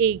1,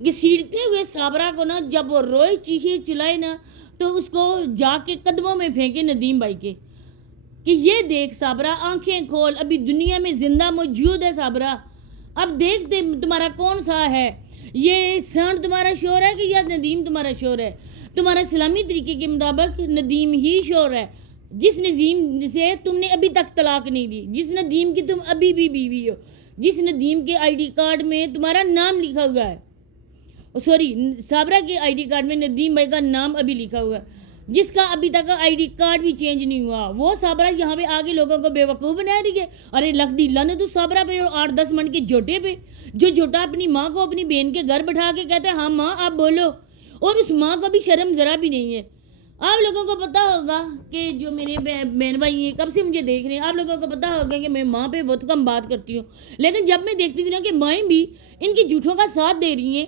گھسیٹتے ہوئے صابرہ کو نا جب وہ روئے چیخے چلائے نا تو اس کو جا کے قدموں میں پھینکے ندیم بھائی کے کہ یہ دیکھ صابرہ، آنکھیں کھول، ابھی دنیا میں زندہ موجود ہے صابرہ، اب دیکھتے تمہارا کون سا ہے، یہ سانڈ تمہارا شور ہے کہ یا ندیم تمہارا شور ہے؟ تمہارا اسلامی طریقے کے مطابق ندیم ہی شور ہے، جس ندیم سے تم نے ابھی تک طلاق نہیں دی، جس ندیم کی تم ابھی بھی بیوی ہو، جس ندیم کے آئی ڈی کارڈ میں تمہارا نام لکھا ہوا ہے، سوری صابرہ کے آئی ڈی کارڈ میں ندیم بھائی کا نام ابھی لکھا ہوا ہے، جس کا ابھی تک آئی ڈی کارڈ بھی چینج نہیں ہوا، وہ صابرہ یہاں پہ آگے لوگوں کو بے وقوف بنا رہی ہے۔ ارے لکھ دی لعنت اس صابرہ پہ، 8-10 منٹ کے جھوٹے پہ، جو جھوٹا اپنی ماں کو اپنی بہن کے گھر بٹھا کے کہتا ہے ہاں ماں آپ بولو، اور اس ماں کو بھی شرم ذرا بھی نہیں ہے۔ آپ لوگوں کو پتہ ہوگا کہ جو میرے بہن بھائی ہیں کب سے مجھے دیکھ رہے ہیں، آپ لوگوں کو پتہ ہوگا کہ میں ماں پہ بہت کم بات کرتی ہوں، لیکن جب میں دیکھتی ہوں نا کہ مائیں بھی ان کی جھوٹوں کا ساتھ دے رہی ہیں،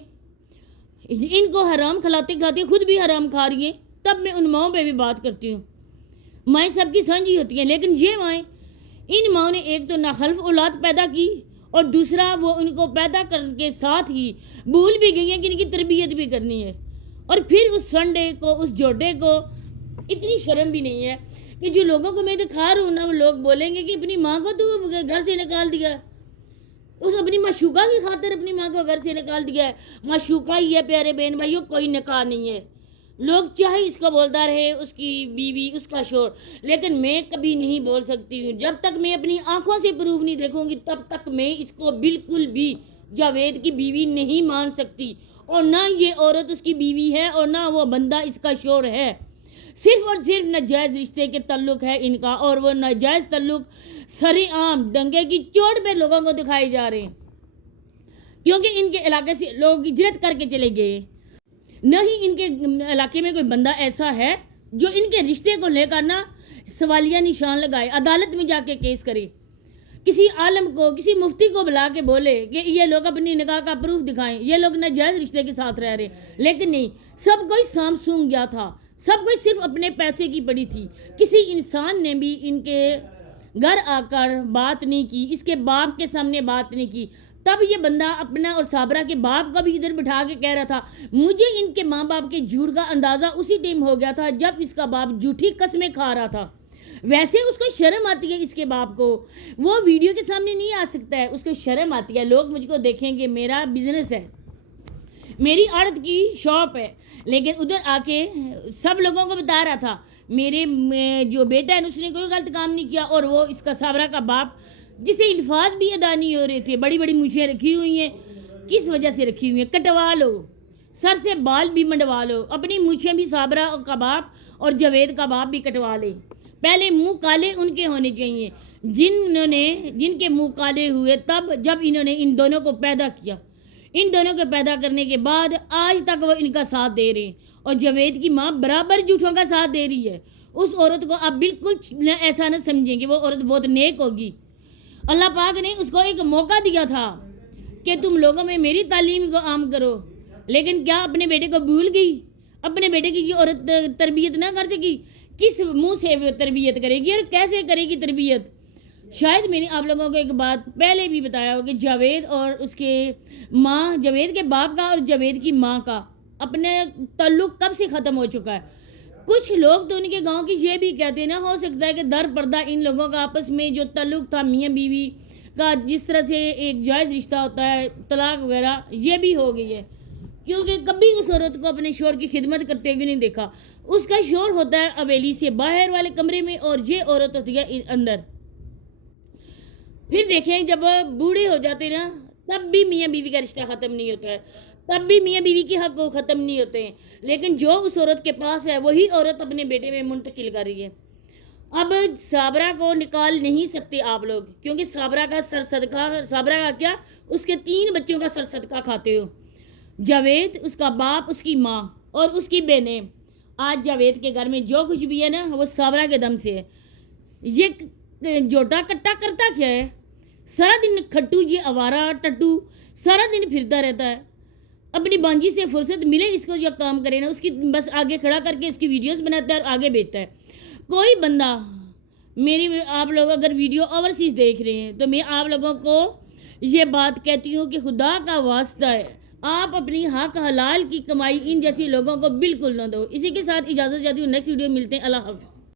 ان کو حرام کھلاتے کھلاتے خود بھی حرام کھا رہی ہیں، تب میں ان ماؤں پہ بھی بات کرتی ہوں۔ مائیں سب کی سانجھی ہوتی ہیں، لیکن یہ مائیں، ان ماؤں نے ایک تو ناخلف اولاد پیدا کی، اور دوسرا وہ ان کو پیدا کر کے ساتھ ہی بھول بھی گئی ہیں کہ ان کی تربیت بھی کرنی ہے، اور پھر اس سنڈے کو، اس جوڑے کو اتنی شرم بھی نہیں ہے کہ جو لوگوں کو میں دکھا رہا ہوں نا، وہ لوگ بولیں گے کہ اپنی ماں کو تو گھر سے نکال دیا، اس اپنی معشوقہ کی خاطر اپنی ماں کو گھر سے نکال دیا ہے۔ معشوقہ ہی ہے پیارے بہن بھائیوں، کوئی نکاح نہیں ہے۔ لوگ چاہے اس کو بولتا رہے، اس کی بیوی، اس کا شور، لیکن میں کبھی نہیں بول سکتی ہوں، جب تک میں اپنی آنکھوں سے پروف نہیں دیکھوں گی تب تک میں اس کو بالکل بھی جاوید کی بیوی نہیں مان سکتی، اور نہ یہ عورت اس کی بیوی ہے اور نہ وہ بندہ اس کا شور ہے۔ صرف اور صرف ناجائز رشتے کے تعلق ہے ان کا، اور وہ ناجائز تعلق سرے عام ڈنگے کی چوٹ پہ لوگوں کو دکھائے جا رہے ہیں، کیونکہ ان کے علاقے سے لوگ ہجرت کر کے چلے گئے، نہ ہی ان کے علاقے میں کوئی بندہ ایسا ہے جو ان کے رشتے کو لے کر نا سوالیہ نشان لگائے، عدالت میں جا کے کیس کرے، کسی عالم کو، کسی مفتی کو بلا کے بولے کہ یہ لوگ اپنی نکاح کا پروف دکھائیں، یہ لوگ ناجائز رشتے کے ساتھ رہ رہے، لیکن نہیں، سب کوئی سامسونگ گیا تھا، سب کوئی صرف اپنے پیسے کی پڑی تھی، کسی انسان نے بھی ان کے گھر آ کر بات نہیں کی، اس کے باپ کے سامنے بات نہیں کی۔ تب یہ بندہ اپنا اور صابرہ کے باپ کا بھی ادھر بٹھا کے کہہ رہا تھا، مجھے ان کے ماں باپ کے جھوٹ کا اندازہ اسی ٹائم ہو گیا تھا جب اس کا باپ جھوٹی قسمیں کھا رہا تھا۔ ویسے اس کو شرم آتی ہے، اس کے باپ کو وہ ویڈیو کے سامنے نہیں آ سکتا ہے، اس کو شرم آتی ہے، لوگ مجھ کو دیکھیں گے، میرا بزنس ہے، میری عورت کی شاپ ہے، لیکن ادھر آ کے سب لوگوں کو بتا رہا تھا میرے جو بیٹا ہے اس نے کوئی غلط کام نہیں کیا، اور وہ اس کا صابرہ کا باپ جسے الفاظ بھی ادا نہیں ہو رہے تھے، بڑی بڑی مونچھیں رکھی ہوئی ہیں، کس وجہ سے رکھی ہوئی ہیں؟ کٹوا لو، سر سے بال بھی منڈوا لو، اپنی مونچھیں بھی صابرہ کا باپ اور جاوید کا باپ بھی کٹوا لے، پہلے منہ کالے ان کے ہونے چاہیے، جن کے منہ کالے ہوئے تب جب انہوں نے ان دونوں کو پیدا کیا، ان دونوں کو پیدا کرنے کے بعد آج تک وہ ان کا ساتھ دے رہے ہیں، اور جاوید کی ماں برابر جھوٹوں کا ساتھ دے رہی ہے۔ اس عورت کو آپ بالکل ایسا نہ سمجھیں کہ وہ عورت بہت نیک ہوگی، اللہ پاک نے اس کو ایک موقع دیا تھا کہ تم لوگوں میں میری تعلیم کو عام کرو، لیکن کیا اپنے بیٹے کو بھول گئی؟ اپنے بیٹے کی عورت تربیت نہ کر سکی، کس منہ سے وہ تربیت کرے گی اور کیسے کرے گی تربیت؟ شاید میں نے آپ لوگوں کو ایک بات پہلے بھی بتایا ہو کہ جاوید اور اس کے ماں، جاوید کے باپ کا اور جاوید کی ماں کا اپنے تعلق کب سے ختم ہو چکا ہے۔ کچھ لوگ تو ان کے گاؤں کی یہ بھی کہتے ہیں نا، ہو سکتا ہے کہ در پردہ ان لوگوں کا آپس میں جو تعلق تھا میاں بیوی کا، جس طرح سے ایک جائز رشتہ ہوتا ہے، طلاق وغیرہ، یہ بھی ہو گئی ہے، کیونکہ کبھی اس عورت کو اپنے شوہر کی خدمت کرتے ہوئے نہیں دیکھا۔ اس کا شوہر ہوتا ہے حویلی سے باہر والے کمرے میں، اور یہ عورت ہوتی ہے اندر۔ پھر دیکھیں جب بوڑھے ہو جاتے نا تب بھی میاں بیوی کا رشتہ ختم نہیں ہوتا ہے، تب بھی میاں بیوی کے حق ختم نہیں ہوتے ہیں، لیکن جو اس عورت کے پاس ہے وہی عورت اپنے بیٹے میں منتقل کر رہی ہے۔ اب صابرہ کو نکال نہیں سکتے آپ لوگ، کیونکہ صابرہ کا سر صدقہ، صابرہ کا کیا، اس کے 3 بچوں کا سر صدقہ کھاتے ہو، جاوید، اس کا باپ، اس کی ماں اور اس کی بہنیں۔ آج جاوید کے گھر میں جو کچھ بھی ہے نا وہ صابرہ کے دم سے ہے۔ یہ جوٹا کٹا کرتا کیا ہے؟ سارا دن کھٹو، یہ آوارہ ٹٹو سارا دن پھرتا رہتا ہے، اپنی بانجی سے فرصت ملے اس کو جو کام کرے نا، اس کی بس آگے کھڑا کر کے اس کی ویڈیوز بناتا ہے اور آگے بیچتا ہے۔ کوئی بندہ آپ لوگ اگر ویڈیو اوورسیز دیکھ رہے ہیں تو میں آپ لوگوں کو یہ بات کہتی ہوں کہ خدا کا واسطہ ہے، آپ اپنی حق حلال کی کمائی ان جیسی لوگوں کو بالکل نہ دو. اسی کے ساتھ اجازت چاہتی ہوں, نیکسٹ ویڈیو ملتے ہیں, اللہ حافظ.